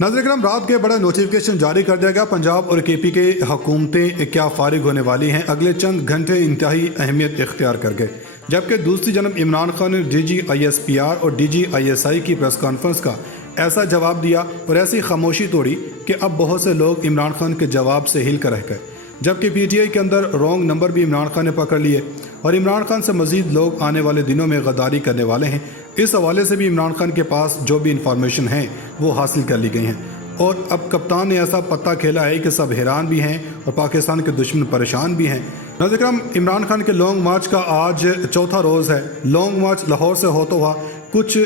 नाज़रीन करम, रात के बड़ा नोटिफिकेशन जारी कर दिया गया। पंजाब और केपी के हुकूमतें क्या फारिग होने वाली हैं, अगले चंद घंटे इंतहाई अहमियत इख्तियार कर गए। जबकि दूसरी जानब इमरान खान ने DGISPR और DGISI की प्रेस कॉन्फ्रेंस का ऐसा जवाब दिया और ऐसी खामोशी तोड़ी कि अब बहुत से लोग इमरान खान के जवाब से हिल कर रह गए। जबकि PTI के अंदर रॉन्ग नंबर भी इमरान खान ने पकड़ लिए और इमरान खान से मजीद लोग आने वाले दिनों में गद्दारी करने वाले हैं। इस हवाले से भी इमरान खान के पास जो भी इंफॉर्मेशन है वो हासिल कर ली गई हैं और अब कप्तान ने ऐसा पत्ता खेला है कि सब हैरान भी हैं और पाकिस्तान के दुश्मन परेशान भी हैं। नाज़रीन, इमरान खान के लॉन्ग मार्च का आज चौथा रोज़ है। लॉन्ग मार्च लाहौर से होता हुआ कुछ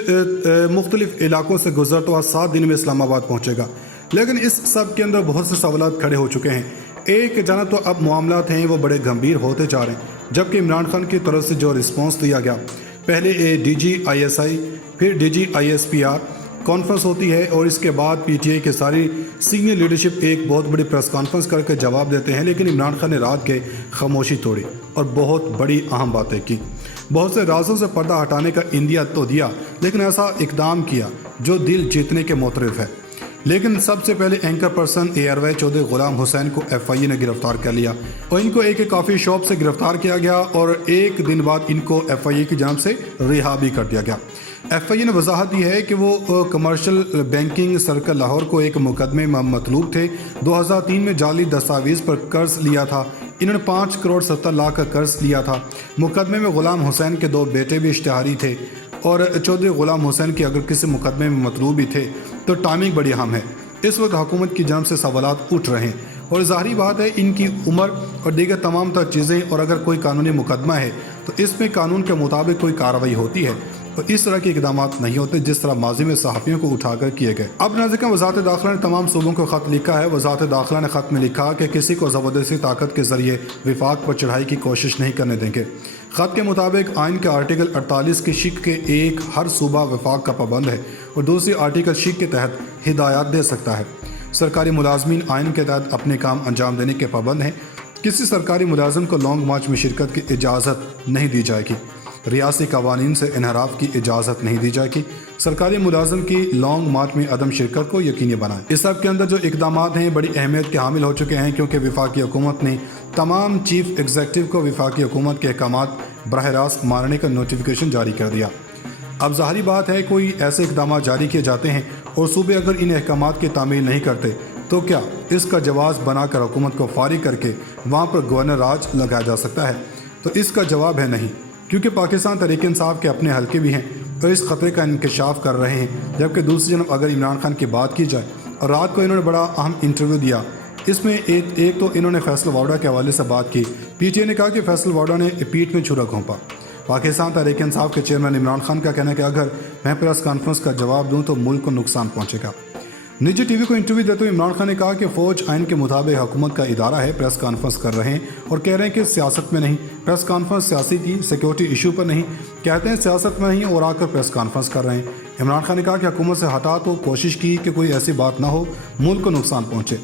मुख्तलिफ इलाकों से गुजरता हुआ 7 दिन में इस्लामाबाद पहुँचेगा। लेकिन इस सब के अंदर बहुत से सवाल खड़े हो चुके हैं। एक जानब तो अब मामलात हैं वो बड़े गंभीर होते जा रहे हैं, जबकि इमरान खान की तरफ से जो रिस्पॉन्स दिया गया, पहले DGISI फिर DGISPR कॉन्फ्रेंस होती है और इसके बाद PTI के सारी सीनियर लीडरशिप एक बहुत बड़ी प्रेस कॉन्फ्रेंस करके जवाब देते हैं। लेकिन इमरान खान ने रात के खामोशी तोड़ी और बहुत बड़ी अहम बातें की। बहुत से राजों से पर्दा हटाने का इंदिया तो दिया, लेकिन ऐसा इकदाम किया जो दिल जीतने के मुतरफ है। लेकिन सबसे पहले anchor person ARY Chaudhary Ghulam Hussain को FIA ने गिरफ्तार कर लिया और इनको एक कॉफ़ी शॉप से गिरफ्तार किया गया और एक दिन बाद इनको FIA की जानिब से रिहा भी कर दिया गया। FIA ने वजाहत दी है कि वो कमर्शियल बैंकिंग सर्कल लाहौर को एक मुकदमे में मतलूब थे। 2003 में जाली दस्तावेज़ पर कर्ज लिया था। इन्होंने 5 करोड़ 70 लाख का कर्ज लिया था। मुकदमे में गुलाम हुसैन के 2 बेटे भी इश्तिहारी थे और चौधरी गुलाम हुसैन के अगर किसी मुकदमे में मतलूब भी थे तो टाइमिंग बड़ी अहम है। इस वक्त हुकूमत की जानिब से सवालात उठ रहे हैं और ज़ाहिरी बात है इनकी उम्र और दीगर तमाम तर चीज़ें, और अगर कोई कानूनी मुकदमा है तो इसमें कानून के मुताबिक कोई कार्रवाई होती है और इस तरह के इकदाम नहीं होते जिस तरह माजी में सहाफ़ियों को उठाकर किए गए। अब नाज़रीन, वज़ारत दाखिला ने तमाम सूबों को ख़त लिखा है। वज़ारत दाखिला ने ख़त में लिखा कि किसी को ज़बरदस्ती ताकत के ज़रिए विफाक पर चढ़ाई की कोशिश नहीं करने देंगे। ख़त के मुताबिक आइन के आर्टिकल 48 की शिक के एक हर सूबा विफाक का पाबंद है और दूसरी आर्टिकल शिक के तहत हिदायत दे सकता है। सरकारी मुलाजमीन आइन के तहत अपने काम अंजाम देने के पाबंद हैं। किसी सरकारी मुलाजिम को लॉन्ग मार्च में शिरकत की इजाज़त नहीं दी जाएगी। रियासी कवानीन से इनहराफ की इजाज़त नहीं दी जाएगी। सरकारी मुलाजिम की लॉन्ग मार्च में अदम शिरकत को यकीनी बनाएं। इस सब के अंदर जो इकदाम हैं बड़ी अहमियत के हामिल हो चुके हैं, क्योंकि वफाकी हुकूमत ने तमाम चीफ एग्जीक्यूटिव को वफाकी हुकूमत के अहकामात बराह रास्त मानने का नोटिफिकेशन जारी कर दिया। अब ज़ाहिरी बात है कोई ऐसे इकदाम जारी किए जाते हैं और सूबे अगर इन अहकामात की तामील नहीं करते तो क्या इसका जवाब बनाकर हुकूमत को फारिग करके वहाँ पर गवर्नर राज लगाया जा सकता है? तो इसका जवाब है नहीं, क्योंकि पाकिस्तान तहरीक इंसाफ के अपने हल्के भी हैं और इस खतरे का इंकशाफ कर रहे हैं। जबकि दूसरी जानब अगर इमरान खान की बात की जाए, और रात को इन्होंने बड़ा अहम इंटरव्यू दिया, इसमें एक तो इन्होंने फैसल वाडा के हवाले से बात की। PTI ने कहा कि फैसल वाडा ने पीठ में छुरा घोंपा। पाकिस्तान तहरीक इंसाफ के चेयरमैन इमरान खान का कहना है कि अगर मैं प्रेस कॉन्फ्रेंस का जवाब दूँ तो मुल्क को नुकसान पहुँचेगा। निजी TV को इंटरव्यू देते हुए इमरान खान ने कहा कि फ़ौज आइन के मुताबिक हुकूमत का इदारा है, प्रेस कॉन्फ्रेंस कर रहे हैं और कह रहे हैं कि सियासत में नहीं। प्रेस कॉन्फ्रेंस सियासी थी, सिक्योरिटी इशू पर नहीं, कहते हैं सियासत में नहीं और आकर प्रेस कॉन्फ्रेंस कर रहे हैं। इमरान खान ने कहा कि हुकूमत से हटा तो कोशिश की कि कोई ऐसी बात ना हो मुल्क को नुकसान पहुँचे।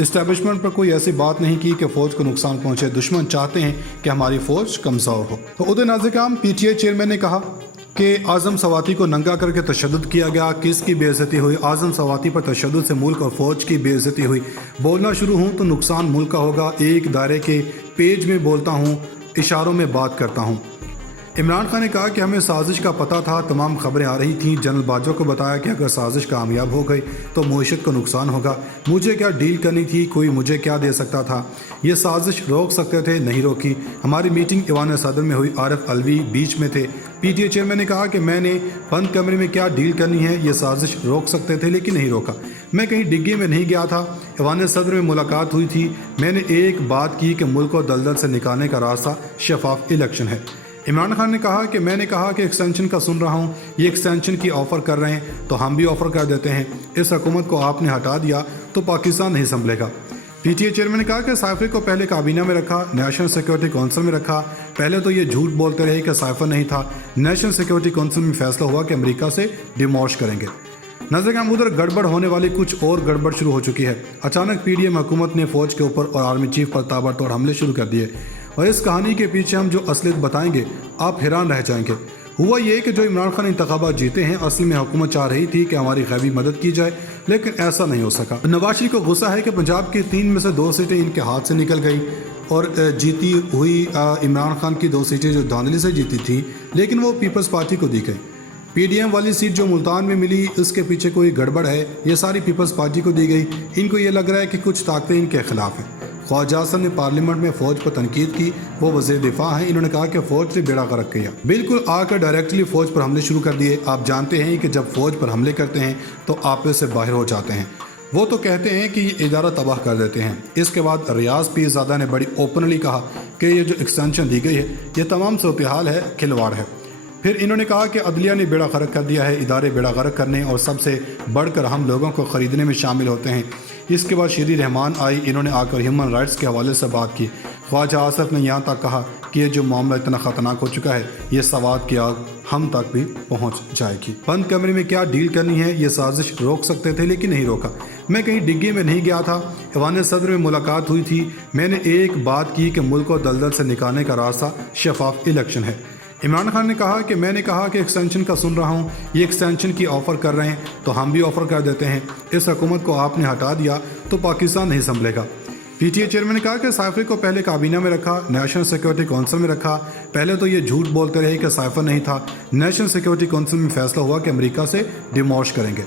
इस्टेब्लिशमेंट पर कोई ऐसी बात नहीं की कि फ़ौज को नुकसान पहुँचे। दुश्मन चाहते हैं कि हमारी फ़ौज कमज़ोर हो। तो उदय नाज़िर PTI चेयरमैन ने कहा कि आज़म सवाती को नंगा करके तशद्दुद किया गया। किसकी बेइज्जती हुई? आज़म सवाती पर तशद्दुद से मुल्क और फ़ौज की बेइज्जती हुई। बोलना शुरू हूँ तो नुकसान मुल्क का होगा। एक दायरे के पेज में बोलता हूँ, इशारों में बात करता हूँ। इमरान खान ने कहा कि हमें साजिश का पता था, तमाम खबरें आ रही थीं। जनरल बाजवा को बताया कि अगर साजिश कामयाब हो गई तो मईशत को नुकसान होगा। मुझे क्या डील करनी थी? कोई मुझे क्या दे सकता था? ये साजिश रोक सकते थे, नहीं रोकी। हमारी मीटिंग ईवान सदर में हुई, आरिफ अलवी बीच में थे। PTI चेयरमैन ने कहा कि मैंने बंद कमरे में क्या डील करनी है, ये साजिश रोक सकते थे लेकिन नहीं रोका। मैं कहीं डिग्गी में नहीं गया था। ईवान सदर में मुलाकात हुई थी। मैंने एक बात की कि मुल्क को दलदल से निकालने का रास्ता शफाफ इलेक्शन है। इमरान खान ने कहा कि मैंने कहा कि एक्सटेंशन का सुन रहा हूँ, ये एक्सटेंशन की ऑफ़र कर रहे हैं तो हम भी ऑफ़र कर देते हैं। इस हुकूमत को आपने हटा दिया तो पाकिस्तान नहीं संभलेगा। PTI चेयरमैन ने कहा कि साइफर को पहले काबीना में रखा, नेशनल सिक्योरिटी काउंसिल में रखा। पहले तो ये झूठ बोलते रहे कि साइफर नहीं था। नेशनल सिक्योरिटी काउंसिल में फैसला हुआ कि अमेरिका से डिमोश करेंगे। नजर उधर गड़बड़ होने वाली कुछ और गड़बड़ शुरू हो चुकी है। अचानक PDM हुकूमत ने फ़ौज के ऊपर और आर्मी चीफ पर ताबड़तोड़ हमले शुरू कर दिए और इस कहानी के पीछे हम जो असलियत बताएंगे आप हैरान रह जाएंगे। हुआ ये कि जो इमरान खान इंतखाबात जीते हैं, असल में हुकूमत चाह रही थी कि हमारी गैबी मदद की जाए, लेकिन ऐसा नहीं हो सका। नवाज शरीफ को गुस्सा है कि पंजाब की 3 में से 2 सीटें इनके हाथ से निकल गई और जीती हुई इमरान खान की 2 सीटें जो धांधली से जीती थी, लेकिन वो पीपल्स पार्टी को दी गई। पीडीएम वाली सीट जो मुल्तान में मिली, उसके पीछे कोई गड़बड़ है, ये सारी पीपल्स पार्टी को दी गई। इनको ये लग रहा है कि कुछ ताकतें इनके खिलाफ हैं। ख्वाजा हसन ने पार्लियामेंट में फौज पर तनकीद की, वो वज़ीर दिफा हैं। इन्होंने कहा कि फौज ने बेड़ा गर्क किया, बिल्कुल आकर डायरेक्टली फौज पर हमले शुरू कर दिए। आप जानते हैं कि जब फौज पर हमले करते हैं तो आप से बाहर हो जाते हैं। वो तो कहते हैं कि ये इदारा तबाह कर देते हैं। इसके बाद रियाज पीरजादा ने बड़ी ओपनली कहा कि ये जो एक्सटेंशन दी गई है, ये तमाम सूरत हाल है, खिलवाड़ है। फिर इन्होंने कहा कि अदलिया ने बेड़ा गर्क कर दिया है, इदारे बेड़ा गर्क करने और सबसे बढ़कर हम लोगों को ख़रीदने में शामिल होते हैं। इसके बाद शीरी रहमान आई, इन्होंने आकर ह्यूमन राइट्स के हवाले से बात की। ख्वाजा आसफ ने यहाँ तक कहा कि ये जो मामला इतना ख़तरनाक हो चुका है, ये सवाद की आग हम तक भी पहुँच जाएगी। बंद कमरे में क्या डील करनी है, ये साजिश रोक सकते थे लेकिन नहीं रोका। मैं कहीं डिग्गी में नहीं गया था, ऐवान सदर में मुलाकात हुई थी। मैंने एक बात की कि मुल्क को दलदल से निकालने का रास्ता शफाफ इलेक्शन है। इमरान खान ने कहा कि मैंने कहा कि एक्सटेंशन का सुन रहा हूँ, ये एक्सटेंशन की ऑफ़र कर रहे हैं तो हम भी ऑफ़र कर देते हैं। इस हुकूमत को आपने हटा दिया तो पाकिस्तान नहीं संभलेगा। पीटीए चेयरमैन ने कहा कि साइफर को पहले काबीना में रखा, नेशनल सिक्योरिटी काउंसिल में रखा। पहले तो ये झूठ बोलते रहे कि साइफर नहीं था। नेशनल सिक्योरिटी काउंसिल में फैसला हुआ कि अमेरिका से डिमोश करेंगे।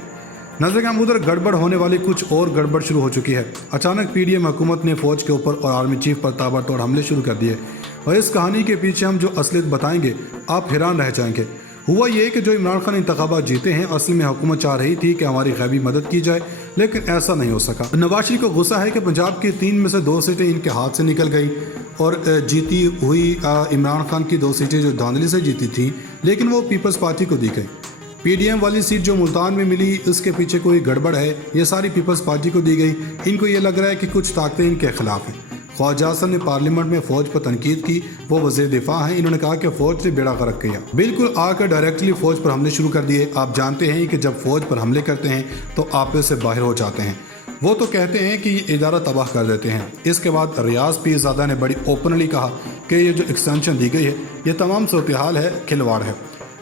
नजर उधर गड़बड़ होने वाली कुछ और गड़बड़ शुरू हो चुकी है। अचानक पीडीएम हुकूमत ने फौज के ऊपर और आर्मी चीफ पर ताबड़तोड़ हमले शुरू कर दिए और इस कहानी के पीछे हम जो असलियत बताएंगे, आप हैरान रह जाएंगे। हुआ ये कि जो इमरान खान इंतखाबात जीते हैं, असल में हुकूमत चाह रही थी कि हमारी गैबी मदद की जाए, लेकिन ऐसा नहीं हो सका। नवाज शरीफ को गुस्सा है कि पंजाब की 3 में से 2 सीटें इनके हाथ से निकल गई और जीती हुई इमरान खान की 2 सीटें जो धांधली से जीती थी, लेकिन वो पीपल्स पार्टी को दी गई। पीडीएम वाली सीट जो मुल्तान में मिली, उसके पीछे कोई गड़बड़ है, ये सारी पीपल्स पार्टी को दी गई। इनको ये लग रहा है कि कुछ ताकतें इनके खिलाफ हैं। ख्वाजा हसन ने पार्लियामेंट में फौज पर तनकीद की, वो वज़ीर दिफा हैं। इन्होंने कहा कि फौज ने बेड़ा गर्क किया, बिल्कुल आकर डायरेक्टली फौज पर हमले शुरू कर दिए। आप जानते हैं कि जब फौज पर हमले करते हैं तो आप से बाहर हो जाते हैं। वो तो कहते हैं कि ये इदारा तबाह कर देते हैं। इसके बाद रियाज पीरजादा ने बड़ी ओपनली कहा कि ये जो एक्सटेंशन दी गई है, ये तमाम सूरत हाल है, खिलवाड़ है।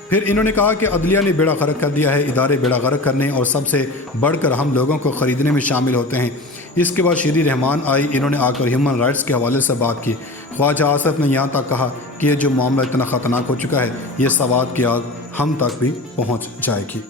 फिर इन्होंने कहा कि अदलिया ने बेड़ा गर्क कर दिया है, इदारे बेड़ा गर्क करने और सबसे बढ़कर हम लोगों को ख़रीदने में शामिल होते हैं। इसके बाद शीरी रहमान आई, इन्होंने आकर ह्यूमन राइट्स के हवाले से बात की। ख्वाजा आसफ ने यहाँ तक कहा कि ये जो मामला इतना ख़तरनाक हो चुका है, ये सवाद की आग हम तक भी पहुँच जाएगी।